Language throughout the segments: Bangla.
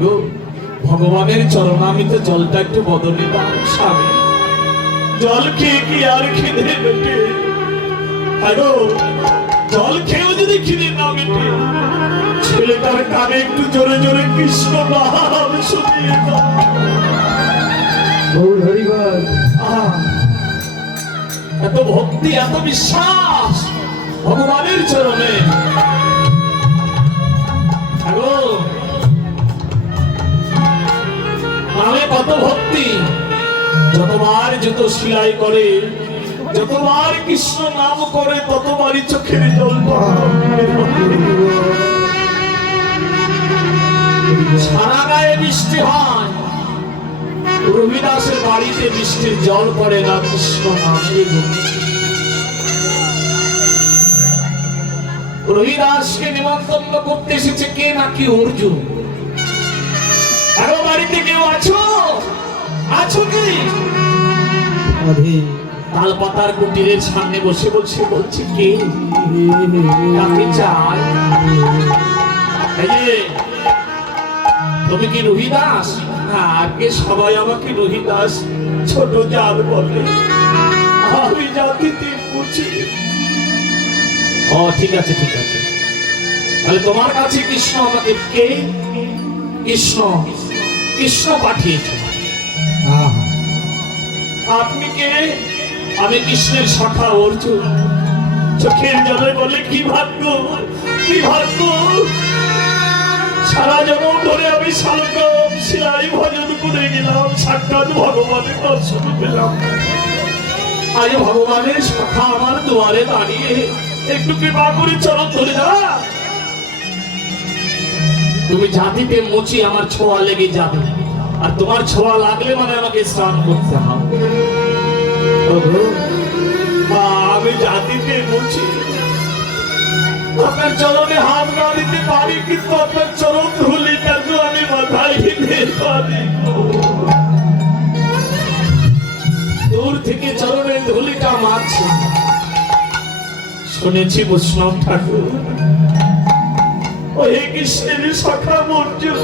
গো ভগবানের চরণামিতে জলটা একটু বদলে দাও স্বামী। জল খেয়ে কি আর খিদে মেটে? গো জল খেয়েও যদি খিদে না মেটে, ছেলেটার কানে একটু জোরে জোরে কৃষ্ণ নাম শুনিয়ে দাও। এত ভক্তি, এত বিশ্বাস ভগবানের চরণে। নামে কত ভক্তি, যতবার জুতো সেলাই করে, যতবার কৃষ্ণ নাম করে, ততবারই চোখের জল সারা গায়ে বৃষ্টি হয়। রবিদাসের বাড়িতে বৃষ্টির জল পড়ে না কৃষ্ণ নামে। রবিদাসকে নিমন্ত্রণ করতে এসেছে কে? নাকি অর্জুন। আরো বাড়িতে কেউ আছো? আছো কি? তাল পাতার কুটিরের সামনে বসে বসে বলছে কে? কাকে চাই? তুমি কি রবিদাস? আগে সবাই আমাকে রবিদাস ছোট জাত বলে, আমি জাতিতে বুঝি। ও ঠিক আছে ঠিক আছে, তাহলে তোমার কাছে কৃষ্ণ আমাকে কে? কৃষ্ণ, কৃষ্ণ পাঠিয়েছে। আপনি কে? আমি কৃষ্ণের সখা অর্জুন। চোখের জলে বলে কি ভাগ্য, কি ভাগ্য! সারা জীবন ধরে আমি সালগ্রাম শিলাই ভজন করে গেলাম, সাক্ষাৎ ভগবানের দর্শন পেলাম। আজ ভগবানের সখা আমার দুয়ারে দাঁড়িয়ে একটু কৃপা করে চরণ ধরে দাও। তুমি জাতিতে মুচি, আমার ছোঁয়া লেগে যাবে, আর তোমার ছোঁয়া লাগলে মানে আমাকে স্নান করতে হবে। আমি জাতিতে মুচি, আপনার চরণে হাত না দিতে পারি, কিন্তু আপনার চরণ ধুলিটা তো আমি মাথায় দিতে পারি। দূর থেকে চরণের ধুলিটা মারছে। শুনেছি বৈষ্ণব ঠাকুর ওই কৃষ্ণের সখা অর্জুন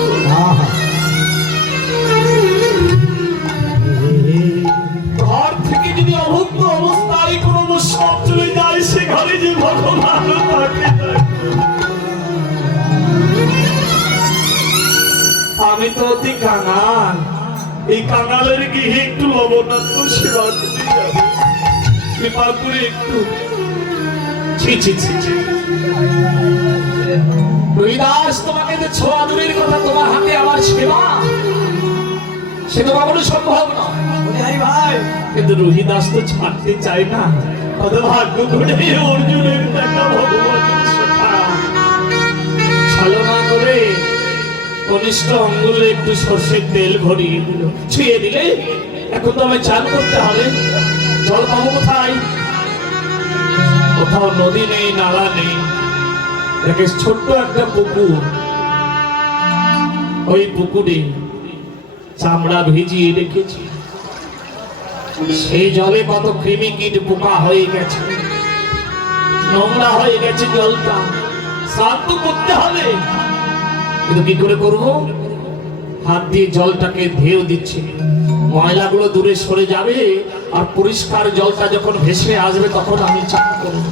ঘর থেকে যদি অভুক্ত অবস্থায় কোন বৈষ্ণব চলে যায়, সে ঘরে যে ভগবান থাকে। আমি তো অতি কাঙাল, এই কাঙালের গৃহে একটু লবণাত্ম সেবা করে যাবে, কৃপা করে একটু। রবিদাস তোমাকে তো ছোঁয়া দূরের কথা, তোমার হাতে আমার সেবা, সে তো কখনো সম্ভব নয় ভাই। কিন্তু রবিদাস তো ছাড়তে চায় না। কত ভাগ্য করে অর্জুনের দেখা ভগবানের সখা। ছলনা করে কনিষ্ঠ অঙ্গুলে একটু সর্ষের তেল ভরিয়ে দিল, ছুঁয়ে দিলে। এখন তো আমি চান করতে হবে, জল পাবো কোথায়? কোথাও নদী নেই, নালা নেই, দেখে ছোট্ট একটা পুকুর। ওই পুকুরে চামড়া ভিজিয়ে রেখেছি, সেই জলে কত কৃমি কীট পোকা হয়ে গেছে, নোংরা হয়ে গেছে জলটা। স্নান তো করতে হবে, কিন্তু কি করে করবো? হাত দিয়ে জলটাকে ধেউ দিচ্ছে, ময়লাগুলো দূরে সরে যাবে, আর পরিষ্কার জলটা যখন ভেসে আসবে তখন আমি চান করব।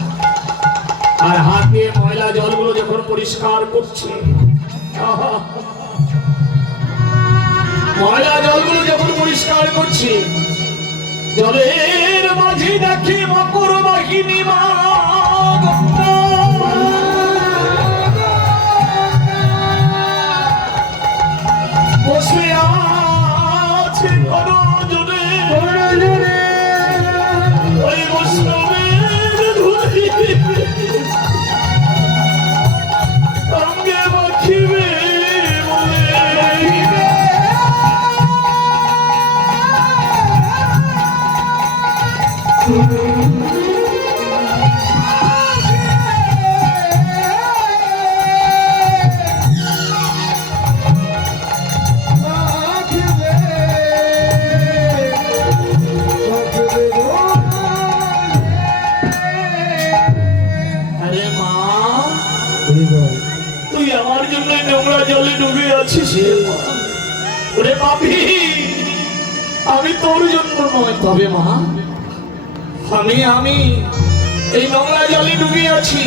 আর হাত দিয়ে ময়লা জলগুলো যখন পরিষ্কার করছে, ময়লা জলগুলো যখন পরিষ্কার করছে, জলের মাঝে দেখি মকর বাহিনী মা বসে আছে করজনে, ওই বৈষ্ণবের ধুলি অঙ্গে মাখিবে বলে। ওরে পাপি, আমি তোর জন্য নয়, তবে মা আমি এই নোংরা জলে ডুবে আছি।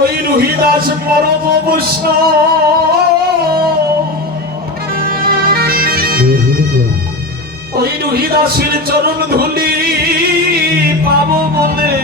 ওই রুহিদাস পরম বৈষ্ণব, ওই রুহিদাসের চরণ ধুলি পাবো বলে